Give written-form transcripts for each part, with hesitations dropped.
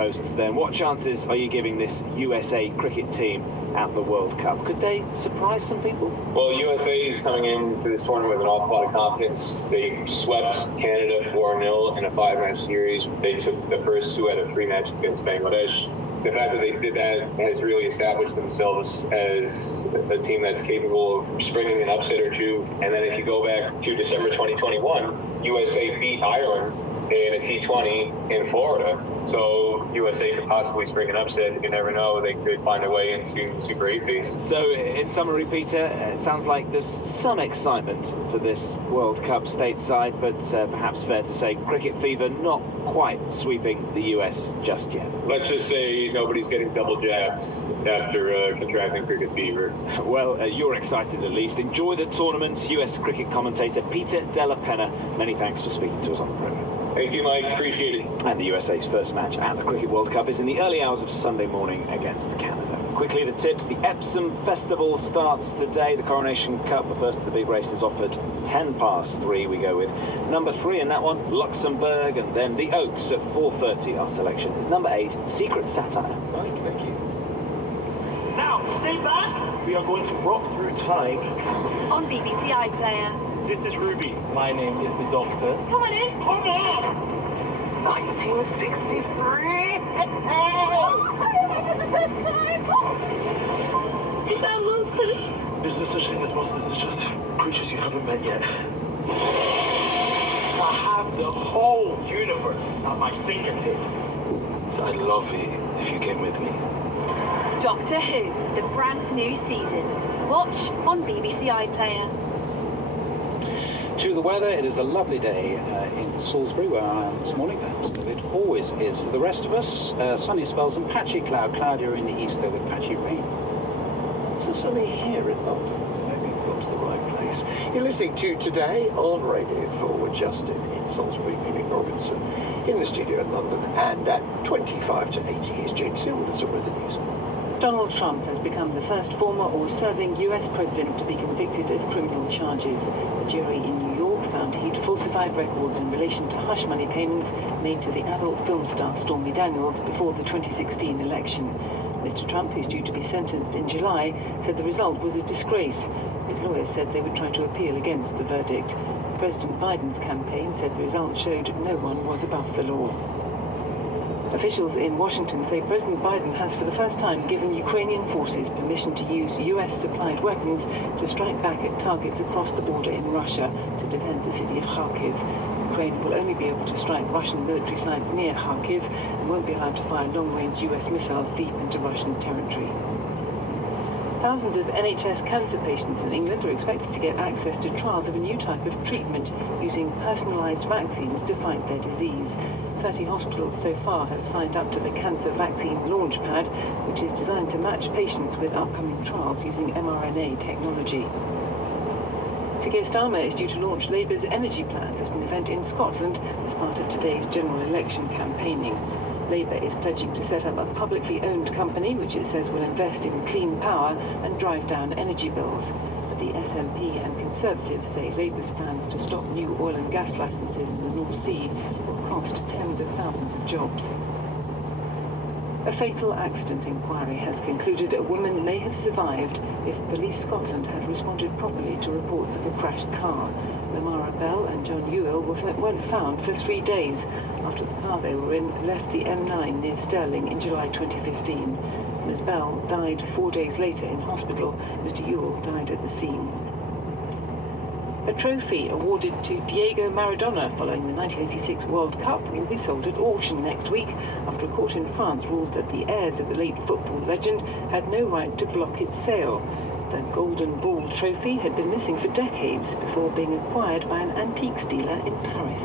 hosts then. What chances are you giving this USA cricket team at the World Cup? Could they surprise some people? Well, USA is coming into this tournament with an awful lot of confidence. They swept Canada 4-0 in a 5-match series. They took the first 2 out of 3 matches against Bangladesh. The fact that they did that has really established themselves as a team that's capable of springing an upset or two. And then if you go back to December 2021, USA beat Ireland in a T20 in Florida. So USA could possibly spring an upset. You never know. They could find a way into Super 8 phase. So, in summary, Peter, it sounds like there's some excitement for this World Cup stateside, but perhaps fair to say cricket fever not quite sweeping the US just yet. Let's just say nobody's getting double jabbed after contracting cricket fever. Well, you're excited at least. Enjoy the tournament. US cricket commentator Peter Della Penna, many thanks for speaking to us on the programme. Thank you, Mike. Appreciate it. And the USA's first match at the Cricket World Cup is in the early hours of Sunday morning against Canada. Quickly, the tips. The Epsom Festival starts today. The Coronation Cup, the first of the big races, offered 3:10. We go with number 3 in that one, Luxembourg, and then the Oaks at 4:30. Our selection is number 8, Secret Satire. Right, thank you. Now, stay back. We are going to rock through time. On BBC iPlayer. This is Ruby. My name is the Doctor. Come on in. Come on! 1963! Is that a monster? There's no such thing as monsters, it's just creatures you haven't met yet. I have the whole universe at my fingertips. So I'd love it if you came with me. Doctor Who, the brand new season. Watch on BBC iPlayer. To the weather, it is a lovely day in Salisbury, where I am this morning, perhaps that it always is for the rest of us. Sunny spells and patchy cloud, cloudier in the east though with patchy rain. So sunny here in London. Maybe you've got to the right place. You're listening to Today on Radio 4 with Justin in Salisbury, Mimi Robinson in the studio in London, and at 25 to 8 here's Jane Sue with us with the news. Donald Trump has become the first former or serving US president to be convicted of criminal charges. A jury in New York found he'd falsified records in relation to hush money payments made to the adult film star Stormy Daniels before the 2016 election. Mr. Trump, who's due to be sentenced in July, said the result was a disgrace. His lawyers said they would try to appeal against the verdict. President Biden's campaign said the result showed no one was above the law. Officials in Washington say President Biden has for the first time given Ukrainian forces permission to use US-supplied weapons to strike back at targets across the border in Russia to defend the city of Kharkiv. Ukraine will only be able to strike Russian military sites near Kharkiv and won't be allowed to fire long-range US missiles deep into Russian territory. Thousands of NHS cancer patients in England are expected to get access to trials of a new type of treatment using personalised vaccines to fight their disease. 30 hospitals so far have signed up to the Cancer Vaccine Launchpad, which is designed to match patients with upcoming trials using mRNA technology. Sir Keir Starmer is due to launch Labour's energy plans at an event in Scotland as part of today's general election campaigning. Labour is pledging to set up a publicly owned company which it says will invest in clean power and drive down energy bills. But the SNP and Conservatives say Labour's plans to stop new oil and gas licences in the North Sea will cost tens of thousands of jobs. A fatal accident inquiry has concluded a woman may have survived if Police Scotland had responded properly to reports of a crashed car. Lamara Bell and John Ewell weren't found for 3 days after the car they were in left the M9 near Stirling in July 2015. Ms. Bell died 4 days later in hospital. Mr. Ewell died at the scene. A trophy awarded to Diego Maradona following the 1986 World Cup will be sold at auction next week after a court in France ruled that the heirs of the late football legend had no right to block its sale. The Golden Ball trophy had been missing for decades before being acquired by an antiques dealer in Paris.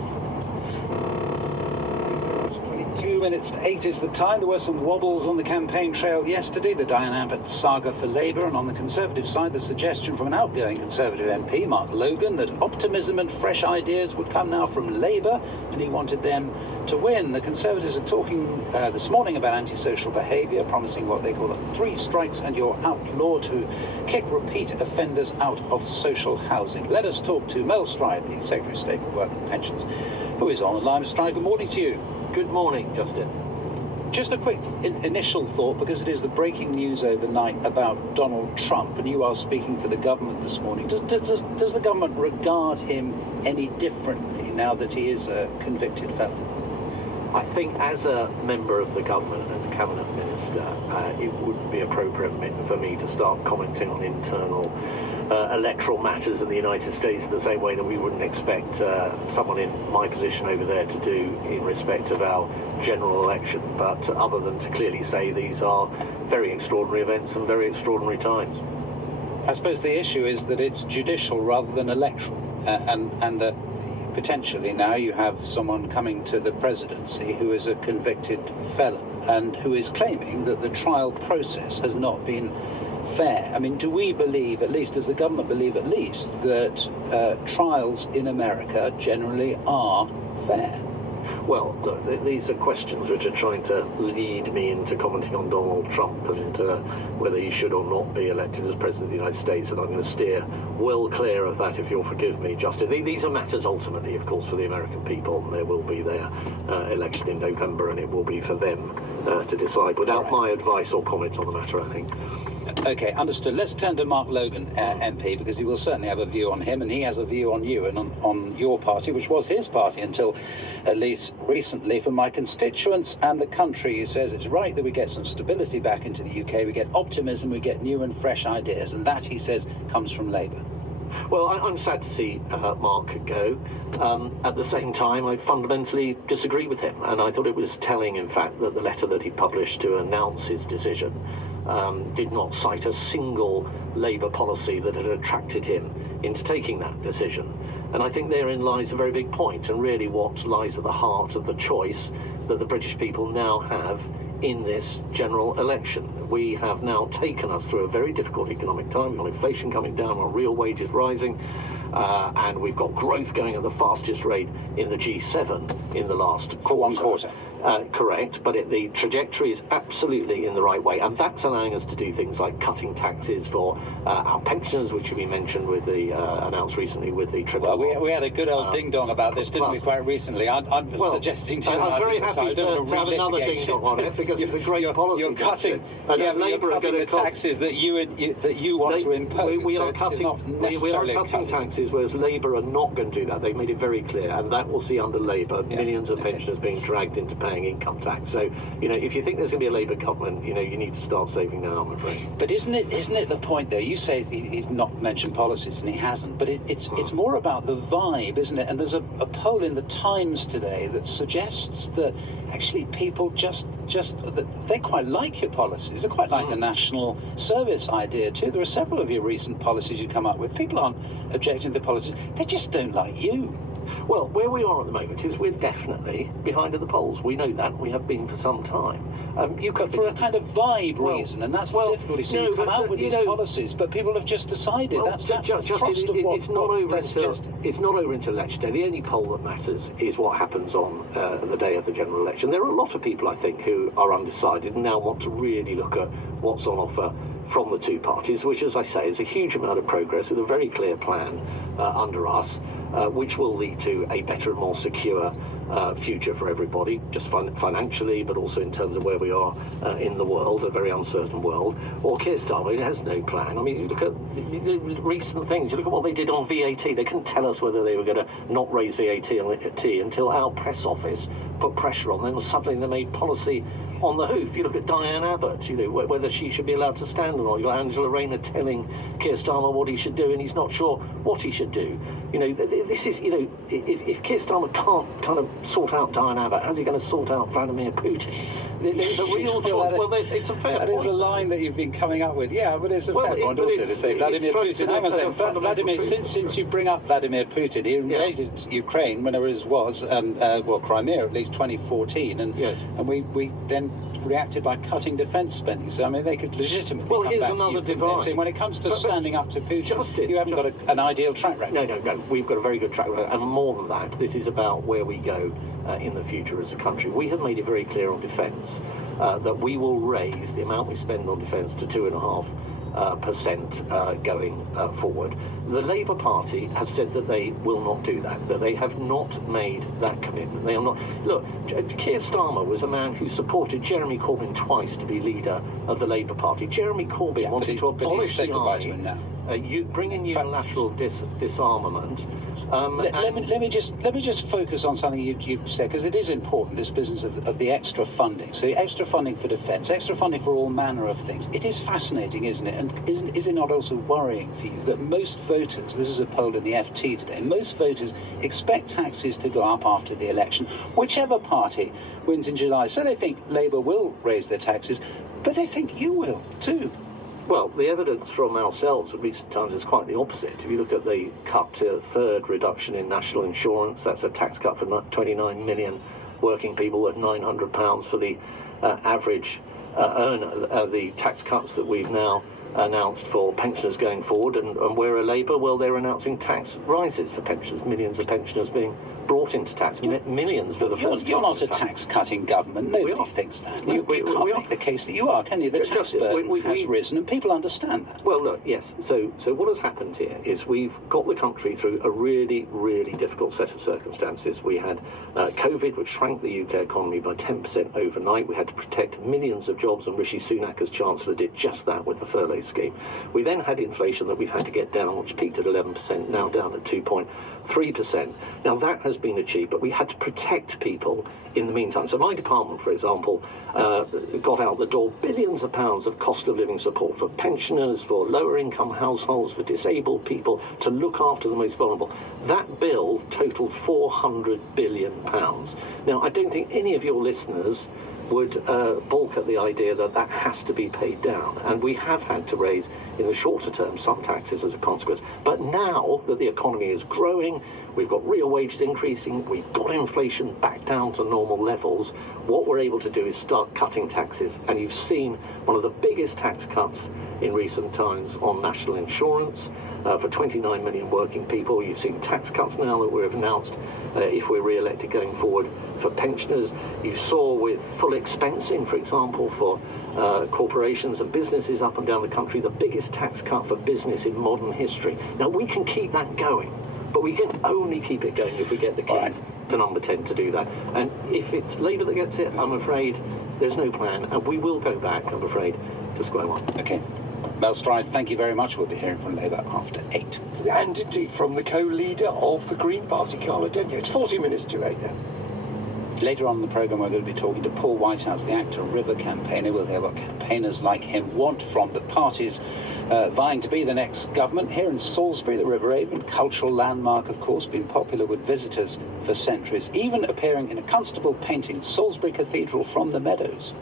2 minutes to 8 is the time. There were some wobbles on the campaign trail yesterday, the Diane Abbott saga for Labour, and on the Conservative side, the suggestion from an outgoing Conservative MP, Mark Logan, that optimism and fresh ideas would come now from Labour, and he wanted them to win. The Conservatives are talking this morning about antisocial behaviour, promising what they call a 3 strikes and you're outlawed to kick repeat offenders out of social housing. Let us talk to Mel Stride, the Secretary of State for Work and Pensions, who is on the line. Mr. Stride, good morning to you. Good morning, Justin. Just a quick initial thought, because it is the breaking news overnight about Donald Trump, and you are speaking for the government this morning. Does the government regard him any differently now that he is a convicted felon? I think as a member of the government, as a cabinet minister, it wouldn't be appropriate for me to start commenting on internal electoral matters in the United States in the same way that we wouldn't expect someone in my position over there to do in respect of our general election. But other than to clearly say these are very extraordinary events and very extraordinary times. I suppose the issue is that it's judicial rather than electoral, and that potentially now you have someone coming to the presidency who is a convicted felon and who is claiming that the trial process has not been fair. I mean, do we believe, at least does the government believe at least, that trials in America generally are fair? Well, look, these are questions which are trying to lead me into commenting on Donald Trump and whether he should or not be elected as President of the United States, and I'm going to steer well clear of that, if you'll forgive me, Justin. These are matters ultimately, of course, for the American people, and there will be their election in November, and it will be for them to decide without my advice or comment on the matter, I think. Okay, understood. Let's turn to Mark Logan, MP, because he will certainly have a view on him, and he has a view on you and on your party, which was his party until at least recently. For my constituents and the country, he says it's right that we get some stability back into the UK, we get optimism, we get new and fresh ideas, and that, he says, comes from Labour. Well, I'm sad to see Mark go. At the same time, I fundamentally disagree with him, and I thought it was telling, in fact, that the letter that he published to announce his decision did not cite a single Labour policy that had attracted him into taking that decision. And I think therein lies a very big point, and really what lies at the heart of the choice that the British people now have in this general election. We have now taken us through a very difficult economic time. We've got inflation coming down, our real wages rising, and we've got growth going at the fastest rate in the G7 in the last quarter. For one quarter. Correct, but the trajectory is absolutely in the right way, and that's allowing us to do things like cutting taxes for our pensioners, which we mentioned with the announced recently with the triple. Well, we had a good old ding-dong about this, didn't we, quite recently? I'm suggesting to you... I'm very happy to have another ding-dong on it, because it's a great policy. You're cutting, Labour are going to taxes that you want to impose. We are cutting taxes, whereas Labour are not going to do that. They've made it very clear, and that will see under Labour millions of pensioners being dragged into paying income tax. So, if you think there's going to be a Labour government, you need to start saving now, I'm afraid. But isn't it the point, though? You say he's not mentioned policies, and he hasn't, but it's more about the vibe, isn't it? And there's a poll in the Times today that suggests that actually people just that they quite like your policies. They quite like the national service idea too. There are several of your recent policies you come up with. People aren't objecting to the policies. They just don't like you. Well, where we are at the moment is we're definitely behind in the polls. We know that. We have been for some time. For a kind of vibe reason, and that's the difficulty. So you come out with these policies, but people have just decided it's not over until election day. The only poll that matters is what happens on the day of the general election. There are a lot of people, I think, who are undecided and now want to really look at what's on offer from the two parties, which, as I say, is a huge amount of progress with a very clear plan under us, which will lead to a better and more secure future for everybody, just financially, but also in terms of where we are in the world, a very uncertain world. Or Keir Starmer has no plan. I mean, you look at the recent things, you look at what they did on VAT. They couldn't tell us whether they were going to not raise VAT until our press office put pressure on them, and suddenly they made policy on the hoof. You look at Diane Abbott, whether she should be allowed to stand or not. You've got Angela Rayner telling Keir Starmer what he should do, and he's not sure what he should do. This is, if Keir Starmer can't kind of sort out Diane Abbott, how's he going to sort out Vladimir Putin? There's a real choice. It's a fair point. That is a line that you've been coming up with. Yeah, but it's a fair point also to say Vladimir Putin. Hang on a second. Vladimir, since you bring up Vladimir Putin, he invaded Ukraine whenever it was, Crimea at least 2014, and we then reacted by cutting defence spending. So, I mean, they could legitimately come here's back another to you divide. When it comes to standing up to Putin, you haven't got an ideal track record. No. We've got a very good track record. And more than that, this is about where we go in the future as a country. We have made it very clear on defence that we will raise the amount we spend on defence to 2.5 percent going forward. The Labour Party have said that they will not do that they have not made that commitment. They are not. Look, Keir Starmer was a man who supported Jeremy Corbyn twice to be leader of the Labour Party. Jeremy Corbyn wanted to abolish the army. Bring in unilateral disarmament. Let me just focus on something you said, because it is important, this business of the extra funding. So extra funding for defence, extra funding for all manner of things. It is fascinating, isn't it? And is it not also worrying for you that most voters, this is a poll in the FT today, most voters expect taxes to go up after the election, whichever party wins in July. So they think Labour will raise their taxes, but they think you will too. Well, the evidence from ourselves in recent times is quite the opposite. If you look at the cut to a third reduction in national insurance, that's a tax cut for 29 million working people worth £900 for the average earner. The tax cuts that we've now announced for pensioners going forward, and we're a Labour, well, they're announcing tax rises for pensioners, millions of pensioners being brought into tax, millions for the first time. You're not a tax-cutting government. Nobody thinks that. You can't make the case that you are, can you? The tax burden has risen, and people understand that. Well, look, yes. So what has happened here is we've got the country through a really, really difficult set of circumstances. We had COVID, which shrank the UK economy by 10% overnight. We had to protect millions of jobs, and Rishi Sunak, as Chancellor, did just that with the furlough scheme. We then had inflation that we've had to get down, which peaked at 11%, now down at 2.3%. Now, that has been achieved, but we had to protect people in the meantime. So my department, for example, got out the door billions of pounds of cost of living support for pensioners, for lower income households, for disabled people, to look after the most vulnerable. That bill totaled £400 billion. Now, I don't think any of your listeners would balk at the idea that that has to be paid down. And we have had to raise, in the shorter term, some taxes as a consequence. But now that the economy is growing, we've got real wages increasing, we've got inflation back down to normal levels, what we're able to do is start cutting taxes. And you've seen one of the biggest tax cuts in recent times on national insurance for 29 million working people. You've seen tax cuts now that we've announced if we're re-elected going forward for pensioners. You saw with full expensing, for example, for corporations and businesses up and down the country, the biggest tax cut for business in modern history. Now, we can keep that going, but we can only keep it going if we get the keys to number 10 to do that. And if it's Labour that gets it, I'm afraid there's no plan, and we will go back, I'm afraid, to square one. Okay. Mel Stride, thank you very much. We'll be hearing from Labour after 8. And indeed from the co-leader of the Green Party, Carla Denyer. It's 40 minutes to 8 now. Later on in the programme, we're going to be talking to Paul Whitehouse, the actor River campaigner. We'll hear what campaigners like him want from the parties vying to be the next government. Here in Salisbury, the River Avon, cultural landmark, of course, been popular with visitors for centuries, even appearing in a Constable painting, Salisbury Cathedral from the Meadows.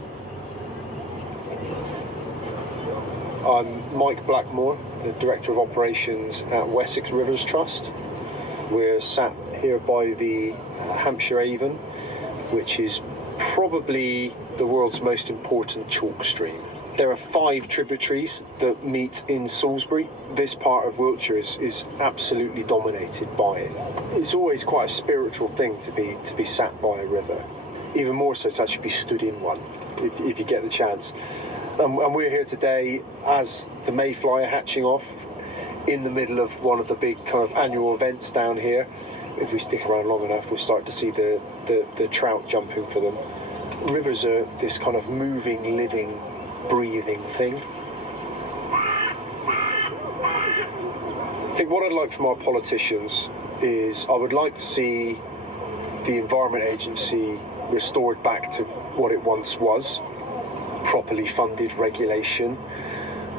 I'm Mike Blackmore, the Director of Operations at Wessex Rivers Trust. We're sat here by the Hampshire Avon, which is probably the world's most important chalk stream. There are 5 tributaries that meet in Salisbury. This part of Wiltshire is absolutely dominated by it. It's always quite a spiritual thing to be sat by a river. Even more so to actually be stood in one, if you get the chance. And we're here today as the Mayfly are hatching off in the middle of one of the big kind of annual events down here. If we stick around long enough, we'll start to see the trout jumping for them. Rivers are this kind of moving, living, breathing thing. I think what I'd like from our politicians is I would like to see the Environment Agency restored back to what it once was. Properly funded regulation.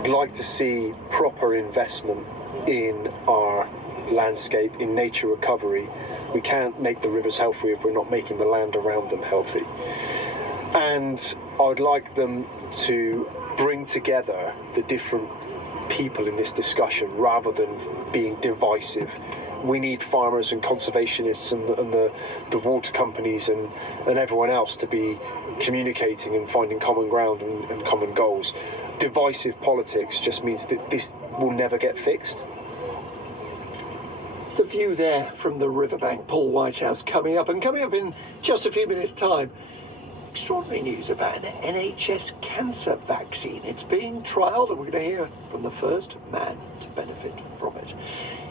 I'd like to see proper investment in our landscape, in nature recovery. We can't make the rivers healthy if we're not making the land around them healthy. And I'd like them to bring together the different people in this discussion rather than being divisive. We need farmers and conservationists and the water companies and everyone else to be communicating and finding common ground and common goals. Divisive politics just means that this will never get fixed. The view there from the riverbank, Paul Whitehouse coming up in just a few minutes' time. extraordinary news about an NHS cancer vaccine. It's being trialled, and we're going to hear from the first man to benefit from it.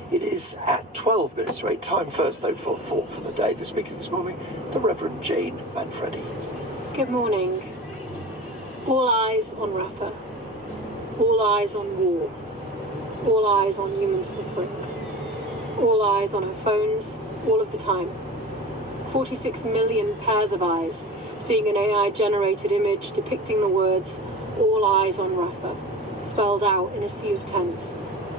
It is at 12 minutes to 8. Time first, though, for Thought for the Day. The speaker this morning, the Reverend Jane Manfredi. Good morning. All eyes on Rafah. All eyes on war. All eyes on human suffering. All eyes on her phones, all of the time. 46 million pairs of eyes seeing an AI-generated image depicting the words, "All eyes on Rafah," spelled out in a sea of tents,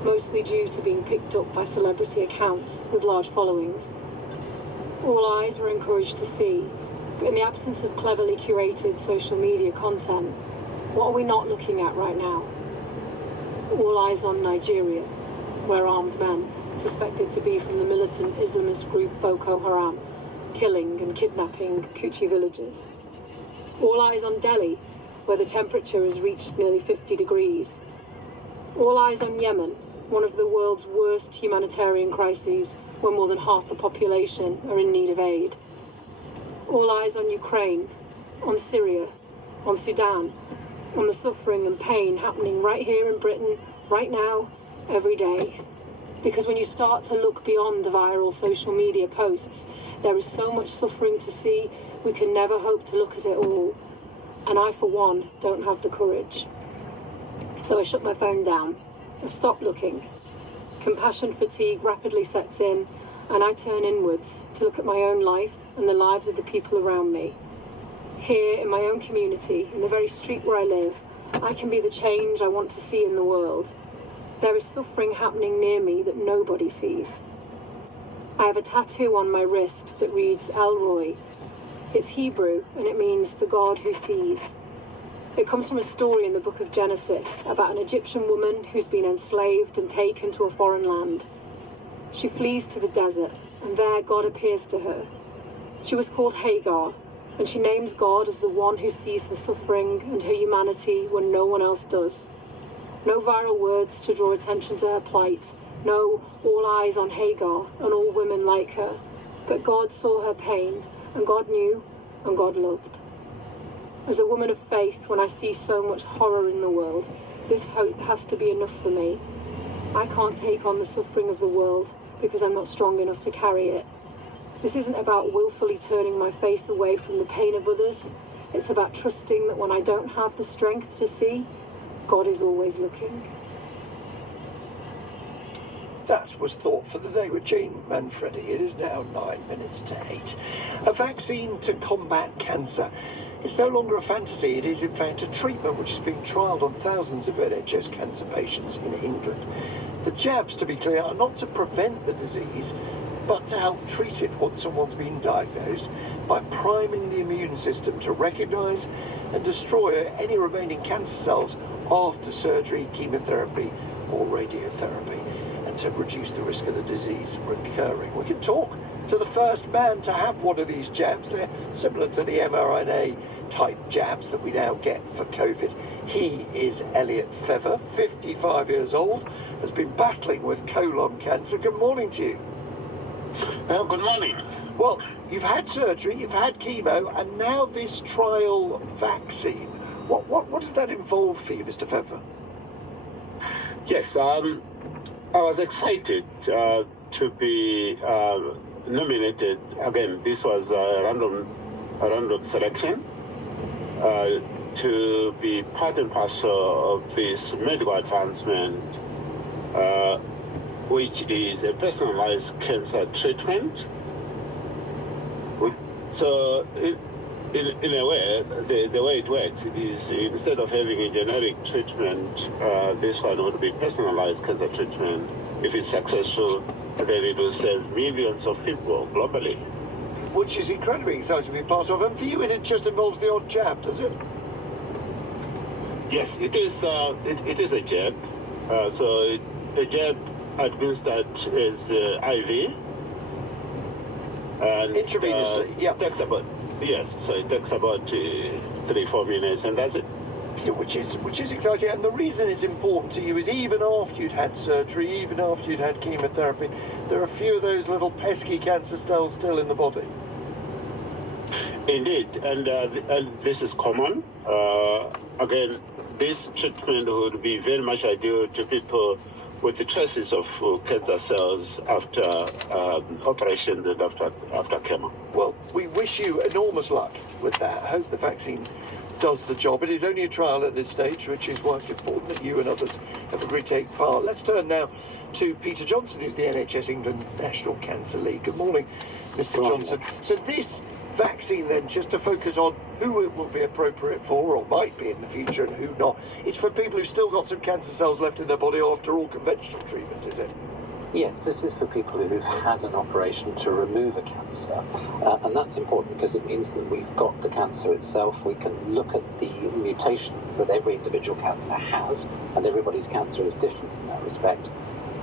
mostly due to being picked up by celebrity accounts with large followings. All eyes were encouraged to see, but in the absence of cleverly curated social media content, what are we not looking at right now? All eyes on Nigeria, where armed men, suspected to be from the militant Islamist group Boko Haram, killing and kidnapping Kuchi villagers. All eyes on Delhi, where the temperature has reached nearly 50 degrees. All eyes on Yemen, one of the world's worst humanitarian crises, where more than half the population are in need of aid. All eyes on Ukraine, on Syria, on Sudan, on the suffering and pain happening right here in Britain, right now, every day. Because when you start to look beyond the viral social media posts, there is so much suffering to see, we can never hope to look at it all. And I, for one, don't have the courage. So I shut my phone down. I stopped looking. Compassion fatigue rapidly sets in, and I turn inwards to look at my own life and the lives of the people around me. Here, in my own community, in the very street where I live, I can be the change I want to see in the world. There is suffering happening near me that nobody sees. I have a tattoo on my wrist that reads El Roi. It's Hebrew, and it means the God who sees. It comes from a story in the book of Genesis about an Egyptian woman who's been enslaved and taken to a foreign land. She flees to the desert, and there God appears to her. She was called Hagar, and she names God as the one who sees her suffering and her humanity when no one else does. No viral words to draw attention to her plight. No, all eyes on Hagar and all women like her. But God saw her pain, and God knew, and God loved. As a woman of faith, when I see so much horror in the world, this hope has to be enough for me. I can't take on the suffering of the world because I'm not strong enough to carry it. This isn't about willfully turning my face away from the pain of others. It's about trusting that when I don't have the strength to see, God is always looking. That was Thought for the Day with Jane Manfredi. It is now 9 minutes to 8. A vaccine to combat cancer. It's no longer a fantasy. It is, in fact, a treatment which is being trialled on thousands of NHS cancer patients in England. The jabs, to be clear, are not to prevent the disease, but to help treat it once someone's been diagnosed by priming the immune system to recognise and destroy any remaining cancer cells after surgery, chemotherapy or radiotherapy, and to reduce the risk of the disease recurring. We can talk to the first man to have one of these jabs. They're similar to the mRNA type jabs that we now get for COVID. He is Elliot Feather, 55 years old, has been battling with colon cancer. Good morning to you. Good morning. Well, you've had surgery, you've had chemo, and now this trial vaccine. What does that involve for you, Mr. Feather? Yes, I was excited to be nominated. Again, this was a random selection to be part and parcel of this medical advancement, which is a personalized cancer treatment. So, in a way, the way it works is instead of having a generic treatment, this one would be personalized cancer treatment. If it's successful, then it will save millions of people globally. Which is incredibly exciting to be part of. And for you, it just involves the odd jab, does it? Yes, it is. It is a jab. So a jab administered as IV. And intravenously, yeah. Takes about, yes, so it takes about 3-4 minutes, and that's it. Yeah, which is exciting, and the reason it's important to you is even after you'd had surgery, even after you'd had chemotherapy, there are a few of those little pesky cancer cells still in the body. Indeed, and this is common. Again, this treatment would be very much ideal to people with the traces of cancer cells after operation and after chemo. Well, we wish you enormous luck with that. I hope the vaccine does the job. It is only a trial at this stage, which is why it's important that you and others have agreed to take part. Let's turn now to Peter Johnson, who's the NHS England National Cancer League. Good morning, Mr. Johnson. So this vaccine then, just to focus on who it will be appropriate for, or might be in the future, and who not, it's for people who've still got some cancer cells left in their body after all conventional treatment, is it? Yes, this is for people who've had an operation to remove a cancer, and that's important because it means that we've got the cancer itself. We can look at the mutations that every individual cancer has, and everybody's cancer is different in that respect.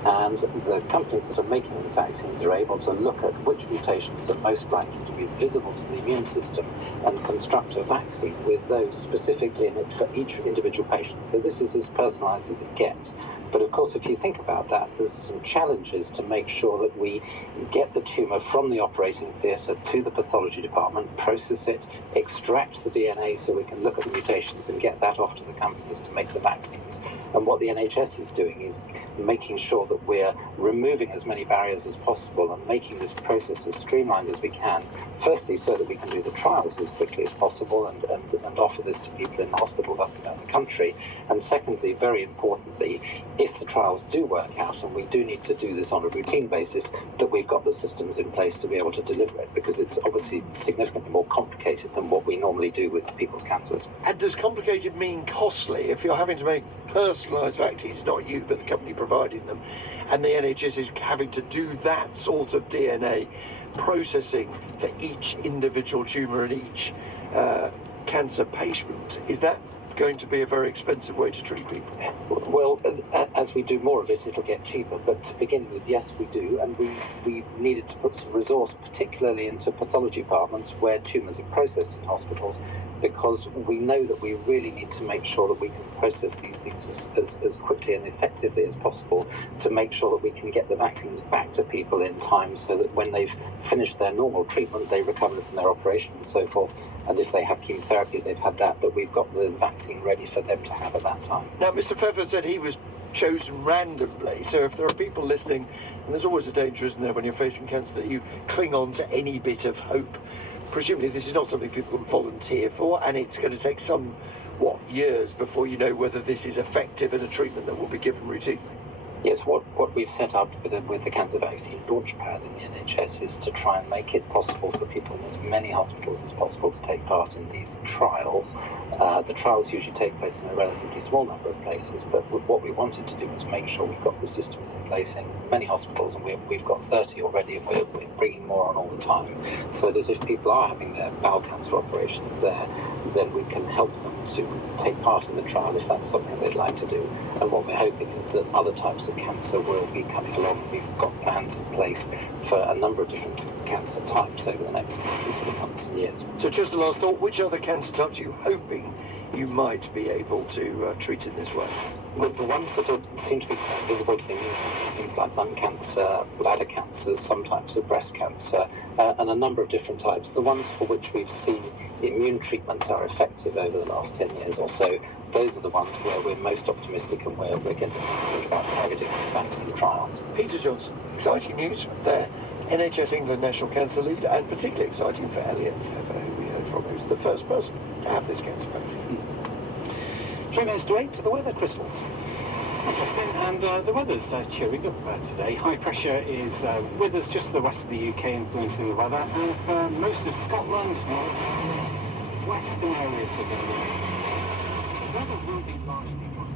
And the companies that are making these vaccines are able to look at which mutations are most likely to be visible to the immune system and construct a vaccine with those specifically in it for each individual patient. So this is as personalised as it gets. But of course, if you think about that, there's some challenges to make sure that we get the tumour from the operating theatre to the pathology department, process it, extract the DNA so we can look at the mutations and get that off to the companies to make the vaccines. And what the NHS is doing is making sure that we're removing as many barriers as possible and making this process as streamlined as we can, firstly so that we can do the trials as quickly as possible and offer this to people in hospitals up and down the country, and secondly, very importantly, if the trials do work out, and we do need to do this on a routine basis, that we've got the systems in place to be able to deliver it, because it's obviously significantly more complicated than what we normally do with people's cancers. And does complicated mean costly? If you're having to make personalised vaccines, not you, but the company providing them, and the NHS is having to do that sort of DNA processing for each individual tumour and each cancer patient, is that going to be a very expensive way to treat people? Well, as we do more of it, it'll get cheaper. But to begin with, yes, we do. And we've needed to put some resource, particularly into pathology departments where tumours are processed in hospitals, because we know that we really need to make sure that we can process these things as quickly and effectively as possible to make sure that we can get the vaccines back to people in time so that when they've finished their normal treatment, they recover from their operation and so forth. And if they have chemotherapy, they've had that we've got the vaccine ready for them to have at that time. Now, Mr. Pfeffer said he was chosen randomly, so if there are people listening, and there's always a danger, isn't there, when you're facing cancer, that you cling on to any bit of hope. Presumably this is not something people can volunteer for, and it's going to take some, years before you know whether this is effective in a treatment that will be given routinely. Yes, what we've set up with the cancer vaccine launchpad in the NHS is to try and make it possible for people in as many hospitals as possible to take part in these trials. The trials usually take place in a relatively small number of places, but what we wanted to do was make sure we've got the systems in place in many hospitals, and we've got 30 already, and we're bringing more on all the time, so that if people are having their bowel cancer operations there, then we can help them to take part in the trial if that's something they'd like to do. And what we're hoping is that other types of cancer will be coming along. We've got plans in place for a number of different cancer types over the next months and years. So just a last thought, which other cancer types are you hoping you might be able to treat in this way? Well, the ones that seem to be quite visible to the immune system, things like lung cancer, bladder cancer, some types of breast cancer, and a number of different types. The ones for which we've seen immune treatments are effective over the last 10 years or so, those are the ones where we're most optimistic and where we're going to think about targeting these vaccine trials. Peter Johnson, exciting news there. NHS England National Cancer Lead, and particularly exciting for Elliot Pfeffer, who we heard from, who's the first person to have this cancer vaccine. 3 minutes to 8 to the weather, crystals. And the weather's cheering up today. High pressure is with us just to the west of the UK, influencing the weather, and for most of Scotland, western areas of the weather will be largely dry.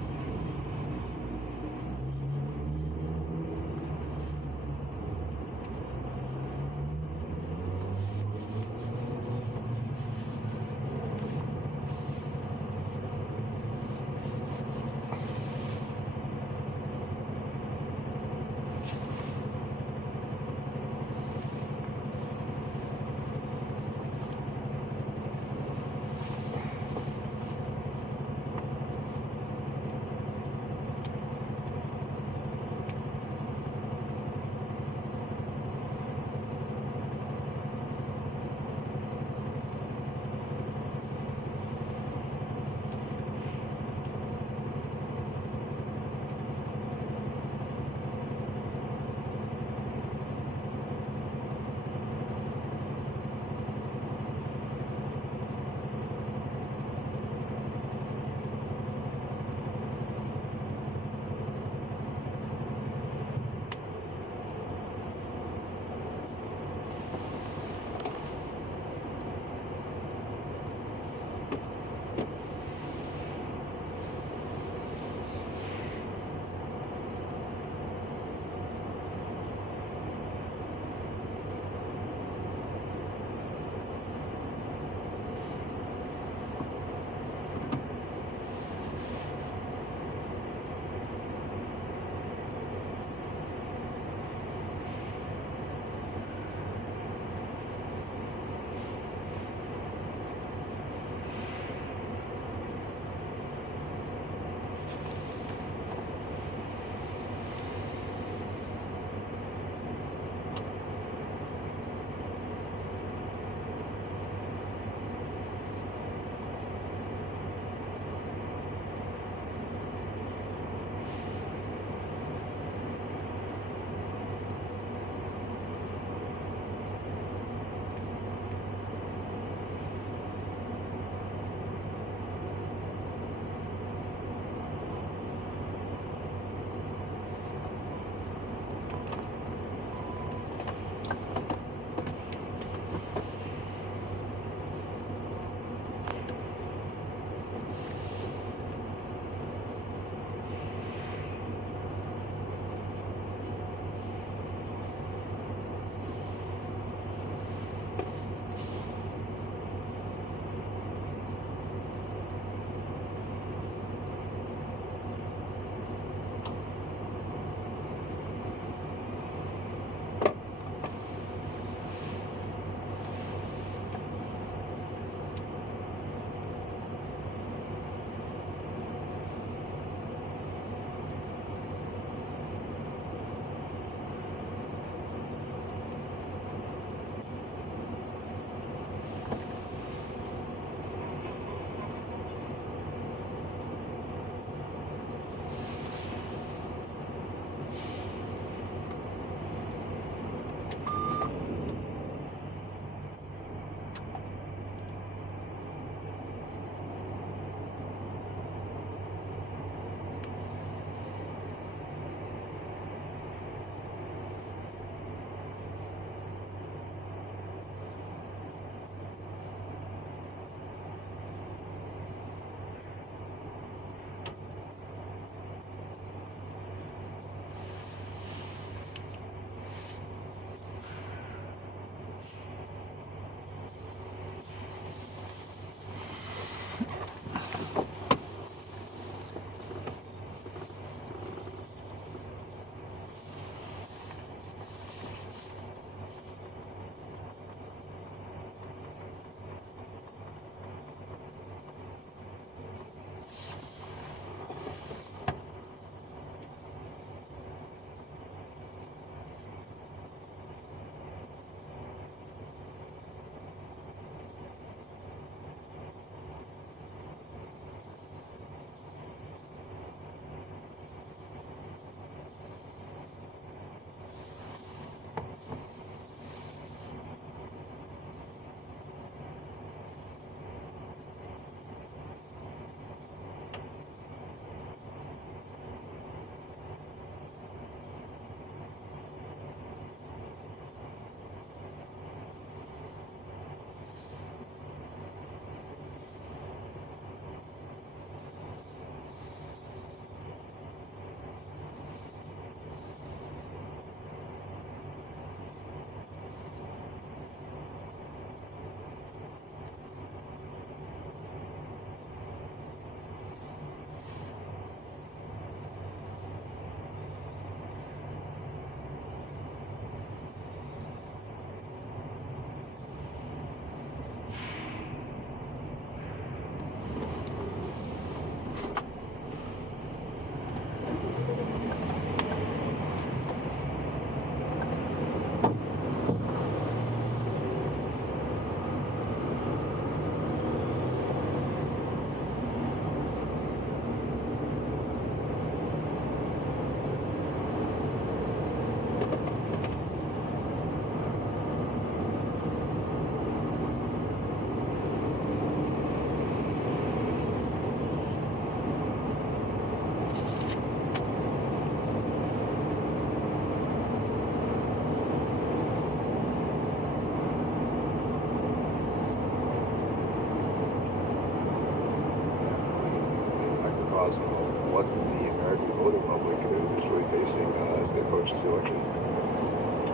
cause and what the American voting public is really facing as they approach this election.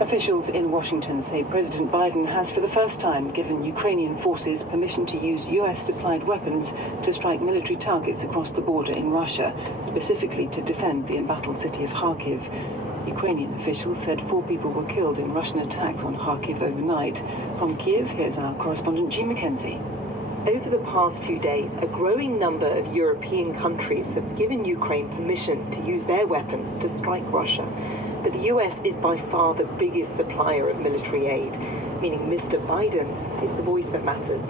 Officials in Washington say President Biden has for the first time given Ukrainian forces permission to use US-supplied weapons to strike military targets across the border in Russia, specifically to defend the embattled city of Kharkiv. Ukrainian officials said 4 people were killed in Russian attacks on Kharkiv overnight. From Kiev, here's our correspondent Jean Mackenzie. Over the past few days, a growing number of European countries have given Ukraine permission to use their weapons to strike Russia. But the US is by far the biggest supplier of military aid, meaning Mr. Biden's is the voice that matters.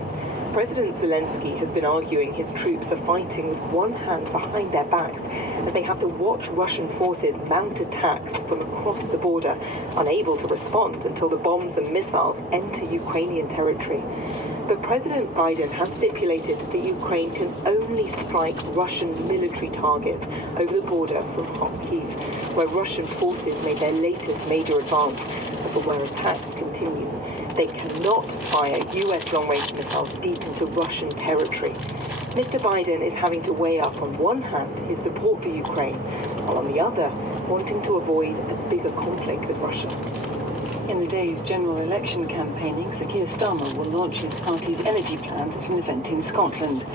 President Zelensky has been arguing his troops are fighting with one hand behind their backs as they have to watch Russian forces mount attacks from across the border, unable to respond until the bombs and missiles enter Ukrainian territory. But President Biden has stipulated that Ukraine can only strike Russian military targets over the border from Kharkiv, where Russian forces made their latest major advance, but where attacks continue. They cannot fire US long-range missiles deep into Russian territory. Mr. Biden is having to weigh up on one hand his support for Ukraine, while on the other wanting to avoid a bigger conflict with Russia. In the day's general election campaigning, Sir Keir Starmer will launch his party's energy plans at an event in Scotland.